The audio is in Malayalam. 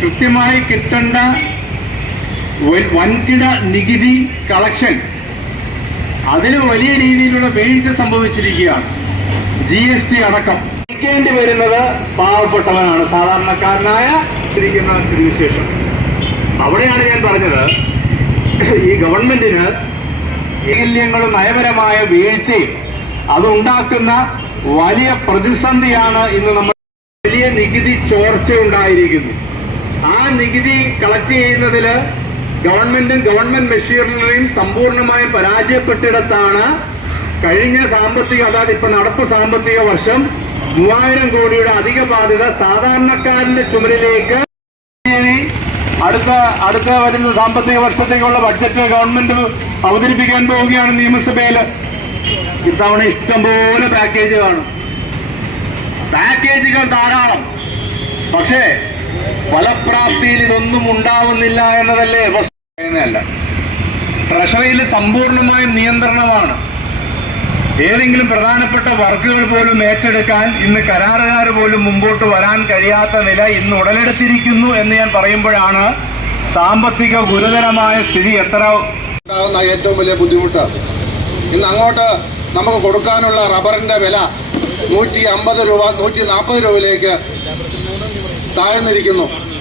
കൃത്യമായി കിട്ടേണ്ട വൻ- വൻകിട നികുതി കളക്ഷൻ. അതിന് വലിയ രീതിയിലുള്ള വീഴ്ച സംഭവിച്ചിരിക്കുകയാണ്. ജി എസ് ടി അടക്കം. ക്കേണ്ടി വരുന്നത് പാവപ്പെട്ടവനാണ്. സാധാരണക്കാരനായ ഇരിക്കുന്ന സ്ഥിതിവിശേഷം അവിടെയാണ് ഞാൻ പറഞ്ഞത് ഈ ഗവൺമെന്റിന് മൂല്യങ്ങളും നയപരമായ വീഴ്ചയും അതുണ്ടാക്കുന്ന വലിയ പ്രതിസന്ധിയാണ് ഇന്ന് നമ്മൾ വലിയ നികുതി ചോർച്ച ഉണ്ടായിരിക്കുന്നു ആ നികുതി കളക്ട് ചെയ്യുന്നതിൽ ഗവൺമെന്റും ഗവൺമെന്റ് മെഷീനറിയും സമ്പൂർണമായും പരാജയപ്പെട്ടിടത്താണ് കഴിഞ്ഞ സാമ്പത്തിക അതായത് ഇപ്പൊ നടപ്പ് സാമ്പത്തിക വർഷം മൂവായിരം കോടിയുടെ അധിക ബാധ്യത സാധാരണക്കാരന്റെ ചുമലിലേക്ക് അടുത്ത അടുത്ത വരുന്ന സാമ്പത്തിക വർഷത്തേക്കുള്ള ബഡ്ജറ്റ് ഗവൺമെന്റ് അവതരിപ്പിക്കാൻ പോവുകയാണ് നിയമസഭയിൽ ഇത്തവണ ഇഷ്ടംപോലെ പാക്കേജ് കാണും. പാക്കേജുകൾ ധാരാളം. പക്ഷേ ഫലപ്രാപ്തിയിൽ ഇതൊന്നും ഉണ്ടാവുന്നില്ല എന്നതല്ലേ അല്ല ട്രഷറിയിൽ സമ്പൂർണമായും നിയന്ത്രണമാണ്. ഏതെങ്കിലും പ്രധാനപ്പെട്ട വർക്കുകൾ പോലും ഏറ്റെടുക്കാൻ ഇന്ന് കരാറുകാർ പോലും മുമ്പോട്ട് വരാൻ കഴിയാത്ത നില ഇന്ന് ഉടലെടുത്തിരിക്കുന്നു എന്ന് ഞാൻ പറയുമ്പോഴാണ് സാമ്പത്തിക ഗുരുതരമായ സ്ഥിതി എത്ര ഏറ്റവും വലിയ ബുദ്ധിമുട്ട്. ഇന്ന് അങ്ങോട്ട് നമുക്ക് കൊടുക്കാനുള്ള റബ്ബറിന്റെ വില നൂറ്റി അമ്പത് രൂപ നൂറ്റി നാൽപ്പത് രൂപയിലേക്ക് താഴ്ന്നിരിക്കുന്നു.